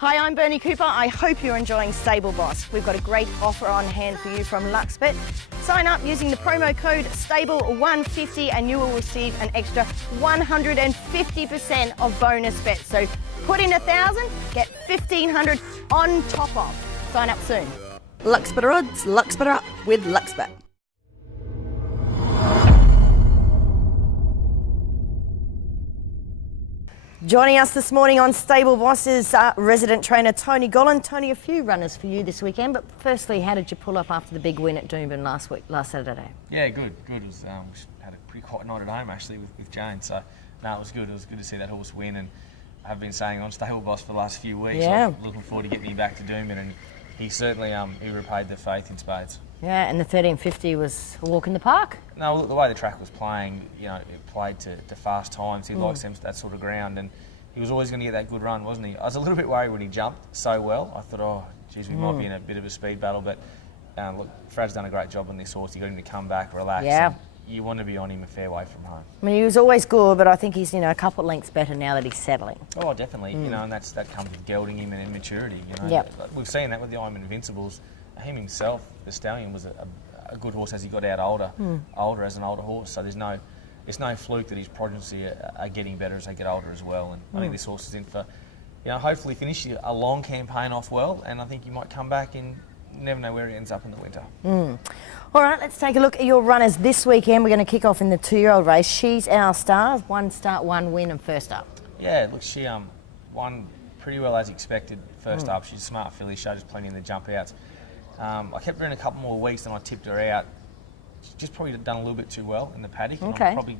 Hi, I'm Bernie Cooper. I hope you're enjoying Stable Boss. We've got a great offer on hand for you from Luxbet. Sign up using the promo code STABLE150 and you will receive an extra 150% of bonus bets. So put in 1,000, get 1,500 on top of. Sign up soon. Luxbet odds, Luxbet up with Luxbet. Joining us this morning on Stable Boss is resident trainer Tony Gollan. Tony, a few runners for you this weekend, but firstly, how did you pull up after the big win at Doomben last Saturday? Yeah, good. It was, we had a pretty quiet night at home actually with Jane, so no, it was good. It was good to see that horse win, and I've been saying on Stable Boss for the last few weeks. Yeah. I'm looking forward to getting him back to Doomben, and he certainly he repaid the faith in spades. Yeah, and the 1350 was a walk in the park. No, look, the way the track was playing, it played to fast times. He likes that sort of ground, and he was always going to get that good run, wasn't he? I was a little bit worried when he jumped so well. I thought, oh, geez, we might be in a bit of a speed battle, but look, Frad's done a great job on this horse. He got him to come back, relax. Yeah. You want to be on him a fair way from home. I mean, he was always good, but I think he's, a couple of lengths better now that he's settling. Oh, definitely. And that comes with gelding him and maturity. Yep. We've seen that with the I'm Invincibles. Him himself, the stallion, was a good horse as he got out older as an older horse. So it's no fluke that his progeny are getting better as they get older as well. And I think this horse is in for, hopefully finish a long campaign off well. And I think he might come back and never know where he ends up in the winter. All right, let's take a look at your runners this weekend. We're going to kick off in the 2-year-old race. She's our star. 1 start, 1 win, and first up. Yeah, look, she won pretty well as expected first up. She's a smart filly. Showed us plenty in the jump outs. I kept her in a couple more weeks and I tipped her out. She's just probably done a little bit too well in the paddock. Okay. I'm probably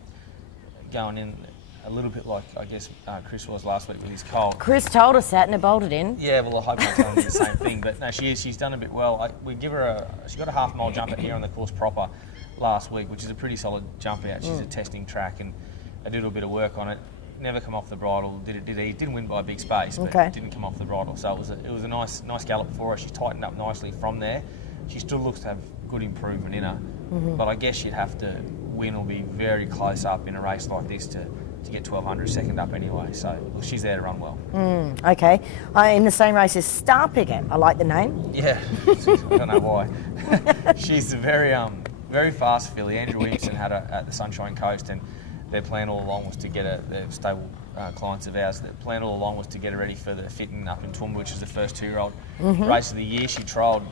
going in a little bit like, I guess, Chris was last week with his cold. Chris told us that and it bolted in. Yeah, well, I hope I'm telling you the same thing. But no, she's done a bit well. We give her she got a half-mile jump out here on the course proper last week, which is a pretty solid jump out. She's a testing track, and I did a little bit of work on it. Never come off the bridle. Didn't win by a big space, but didn't come off the bridle. So it was a nice gallop for her. She tightened up nicely from there. She still looks to have good improvement in her, but I guess she'd have to win or be very close up in a race like this to get 1,200 second up anyway. So look, she's there to run well. Okay. In the same race as Star Picket. I like the name. Yeah, I don't know why. She's a very fast filly. Andrew Williamson had her at the Sunshine Coast, and their plan all along was to get her, they're stable clients of ours, their plan all along was to get her ready for the fitting up in Toowoomba, which is the first 2-year-old race of the year. She trialled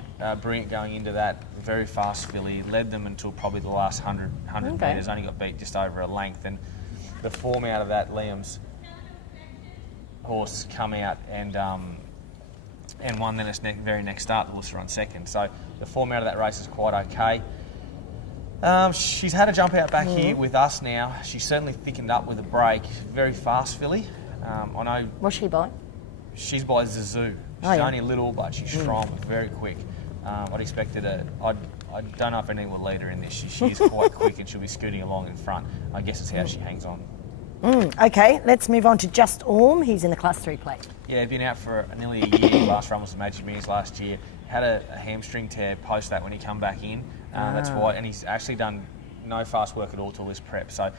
brilliant going into that, very fast filly, led them until probably the last 100 metres, only got beat just over a length. And the form out of that, Liam's horse come out and won then its very next start, the Worcester on second. So the form out of that race is quite okay. She's had a jump out back here with us now. She's certainly thickened up with a break. Very fast filly. I know. What's she by? She's by Zazoo. She's only little, but she's strong, very quick. I'd expected her. I don't know if anyone will lead her in this. She is quite quick and she'll be scooting along in front. I guess it's how she hangs on. Okay, let's move on to Just Orm. He's in the Class 3 plate. Yeah, been out for nearly a year. Last run was the Magic Millions last year. Had a hamstring tear post that when he come back in. That's why, and he's actually done no fast work at all till this prep. So,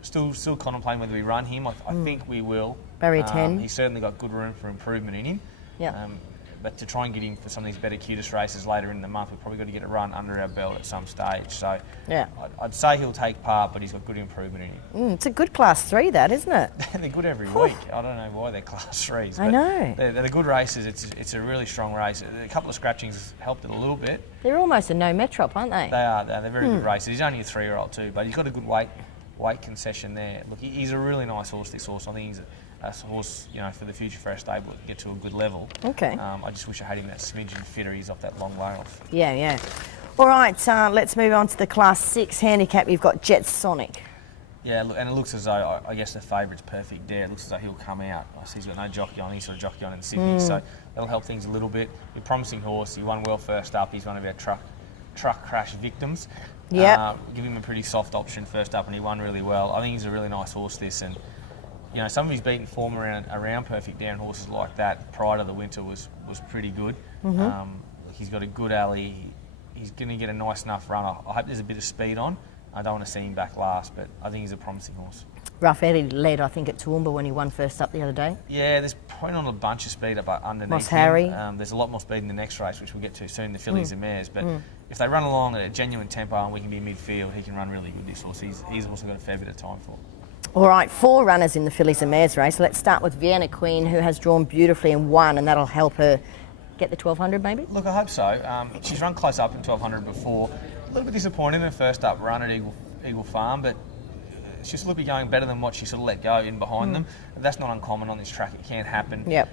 still contemplating whether we run him. I think we will. Barrier 10. He's certainly got good room for improvement in him. Yeah. But to try and get him for some of these better cutest races later in the month, we've probably got to get a run under our belt at some stage. So yeah, I'd say he'll take part, but he's got good improvement in him. It's a good Class 3, that, isn't it? They're good every week. I don't know why they're Class 3s. I know. They're good races. It's a really strong race. A couple of scratchings helped it a little bit. They're almost a no metrop, aren't they? They are. They're very good races. He's only a 3-year-old too, but he's got a good weight concession there. Look, he's a really nice horse, this horse. I think he's a horse, for the future for our stable to get to a good level. Okay. I just wish I had him that smidgen fitter. He's off that long layoff. Yeah. All right, let's move on to the Class 6 handicap. You've got Jet Sonic. Yeah, and it looks as though, I guess the favourite's Perfect Dare. It looks as though he'll come out. I see he's got no jockey on. He's sort of jockey on in Sydney, so that'll help things a little bit. He's a promising horse. He won well first up. He's one of our truck crash victims. Yeah. Give him a pretty soft option first up, and he won really well. I think he's a really nice horse, this, and some of his beaten form around Perfect Dare and horses like that prior to the winter was pretty good. He's got a good alley. He's going to get a nice enough run. I hope there's a bit of speed on. I don't want to see him back last, but I think he's a promising horse. Rough Eddie led, I think, at Toowoomba when he won first up the other day. Yeah, there's probably not a bunch of speed up underneath Moss him. Harry. There's a lot more speed in the next race, which we'll get to soon, the fillies and mares. But if they run along at a genuine tempo and we can be midfield, he can run really good, this horse. He's also got a fair bit of time for it. All right, 4 runners in the fillies and mares race. Let's start with Vienna Queen, who has drawn beautifully and won, and that'll help her get the 1200 maybe? Look, I hope so. She's run close up in 1200 before. A little bit disappointed in her first up run at Eagle Farm, but she's sort of going better than what she sort of let go in behind them. That's not uncommon on this track. It can happen. Yep.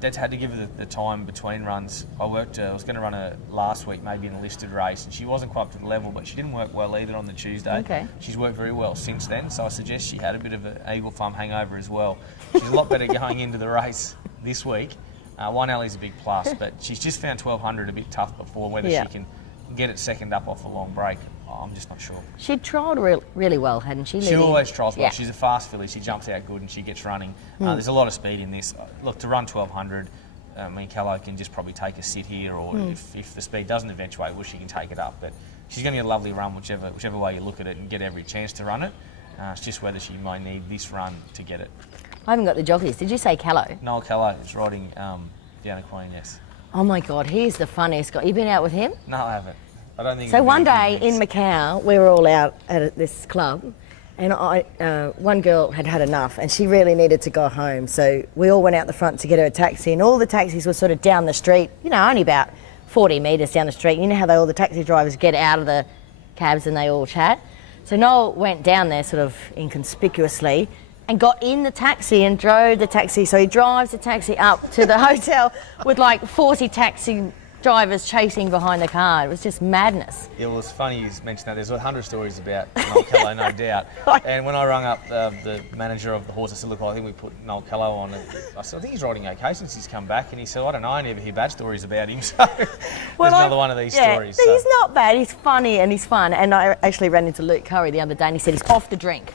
Dad's had to give her the time between runs. I was going to run her last week, maybe in a listed race, and she wasn't quite up to the level, but she didn't work well either on the Tuesday. Okay. She's worked very well since then, so I suggest she had a bit of an Eagle Farm hangover as well. She's a lot better going into the race this week. 1 Alley's a big plus, but she's just found 1200 a bit tough before. Whether she can get it second up off a long break, I'm just not sure. She trialled really well, hadn't she? She always trials well. Yeah. She's a fast filly. She jumps out good and she gets running. There's a lot of speed in this. Look, to run 1200, I mean, Callow can just probably take a sit here, or if the speed doesn't eventuate, well, she can take it up. But she's going to get a lovely run, whichever way you look at it, and get every chance to run it. It's just whether she might need this run to get it. I haven't got the jockeys. Did you say Callow? Noel Callow is riding Vienna Queen, yes. Oh my God, he's the funniest guy. You been out with him? No, I haven't. I don't think. So one day in Macau, we were all out at this club, and one girl had had enough, and she really needed to go home. So we all went out the front to get her a taxi, and all the taxis were sort of down the street. You know, only about 40 metres down the street. You know how all the taxi drivers get out of the cabs and they all chat. So Noel went down there sort of inconspicuously and got in the taxi and drove the taxi. So he drives the taxi up to the hotel with like 40 taxi drivers chasing behind the car. It was just madness. Yeah, well, it's funny you mentioned that. There's 100 stories about Noel Callow, no doubt. And when I rung up the manager of the horse, I said, look, I think we put Noel Callow on. And I said, I think he's riding okay since he's come back. And he said, I don't know, I never hear bad stories about him. So there's another one of these stories. So. He's not bad. He's funny and he's fun. And I actually ran into Luke Curry the other day, and he said he's off the drink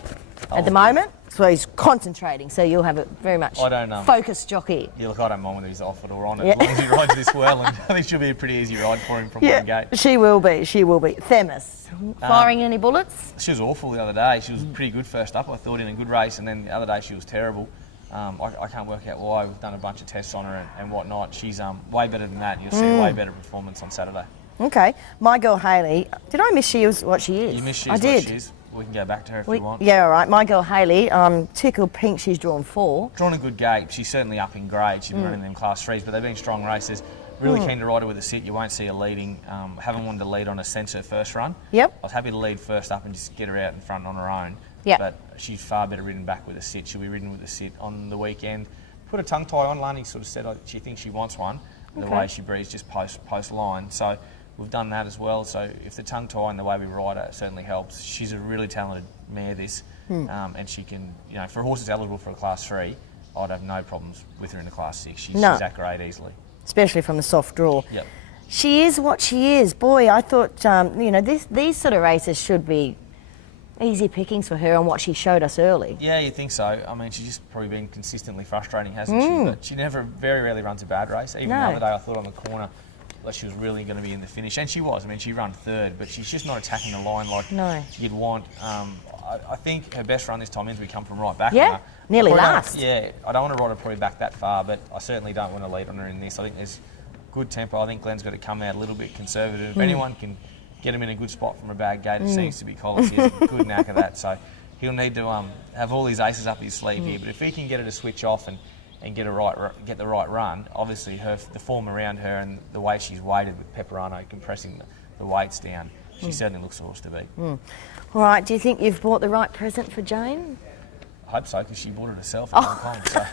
at the moment. So he's concentrating, so you'll have a very much focused jockey. Yeah, look, I don't mind whether he's off it or on it, as long as he rides this well. And I think she'll be a pretty easy ride for him from one gate. She will be, she will be. Themis, firing any bullets? She was awful the other day. She was pretty good first up, I thought, in a good race, and then the other day she was terrible. I can't work out why. We've done a bunch of tests on her and whatnot. She's way better than that. You'll see a way better performance on Saturday. Okay. My girl Hayley, did I miss she is what she is? You missed she is what she is. We can go back to her if you want. Yeah, all right. My girl Hayley, tickled pink, she's drawn 4. Drawn a good gate. She's certainly up in grade. She's been running them class 3s, but they've been strong races. Really keen to ride her with a sit. You won't see her leading. Haven't wanted to lead on a sense her first run. Yep. I was happy to lead first up and just get her out in front on her own. Yep. But she's far better ridden back with a sit. She'll be ridden with a sit on the weekend. Put a tongue tie on. Lani sort of said she thinks she wants one. The way she breathes just post line. So we've done that as well. So if the tongue tie and the way we ride her certainly helps. She's a really talented mare, and she can, for a horse that's eligible for a class 3, I'd have no problems with her in a class 6. She's that grade easily. Especially from the soft draw. Yep. She is what she is. Boy, I thought, these sort of races should be easy pickings for her on what she showed us early. Yeah, you think so. I mean, she's just probably been consistently frustrating, hasn't she? But she very rarely runs a bad race. Even the other day, I thought on the corner, like she was really going to be in the finish, and she was. I mean, she ran 3rd, but she's just not attacking the line like you'd want. I think her best run this time is we come from right back. Yeah, nearly last. Yeah, I don't want to ride her probably back that far, but I certainly don't want to lead on her in this. I think there's good tempo. I think Glenn's got to come out a little bit conservative. If anyone can get him in a good spot from a bad gate, it seems to be Collis. He has a good knack of that, so he'll need to have all his aces up his sleeve here. But if he can get her to switch off and get the right run, obviously the form around her and the way she's weighted with Pepperano compressing the weights down, she certainly looks a horse to beat. All right, do you think you've bought the right present for Jane? I hope so, because she bought it herself in Hong Kong. So.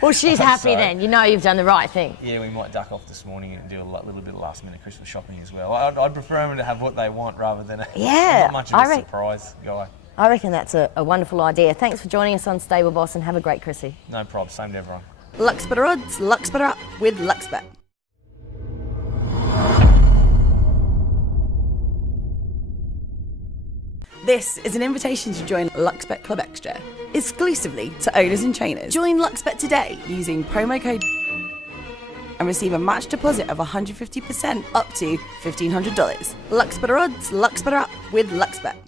Well, she's happy then. You know you've done the right thing. Yeah, we might duck off this morning and do a little bit of last-minute Christmas shopping as well. I'd prefer them to have what they want rather than not much of a surprise guy. I reckon that's a wonderful idea. Thanks for joining us on Stable Boss, and have a great Chrissy. No problem. Same to everyone. Lux Better Odds, Lux Better Up with LuxBet. This is an invitation to join LuxBet Club Extra, exclusively to owners and trainers. Join LuxBet today using promo code and receive a match deposit of 150% up to $1,500. Lux Better odds, Lux Better up with LuxBet.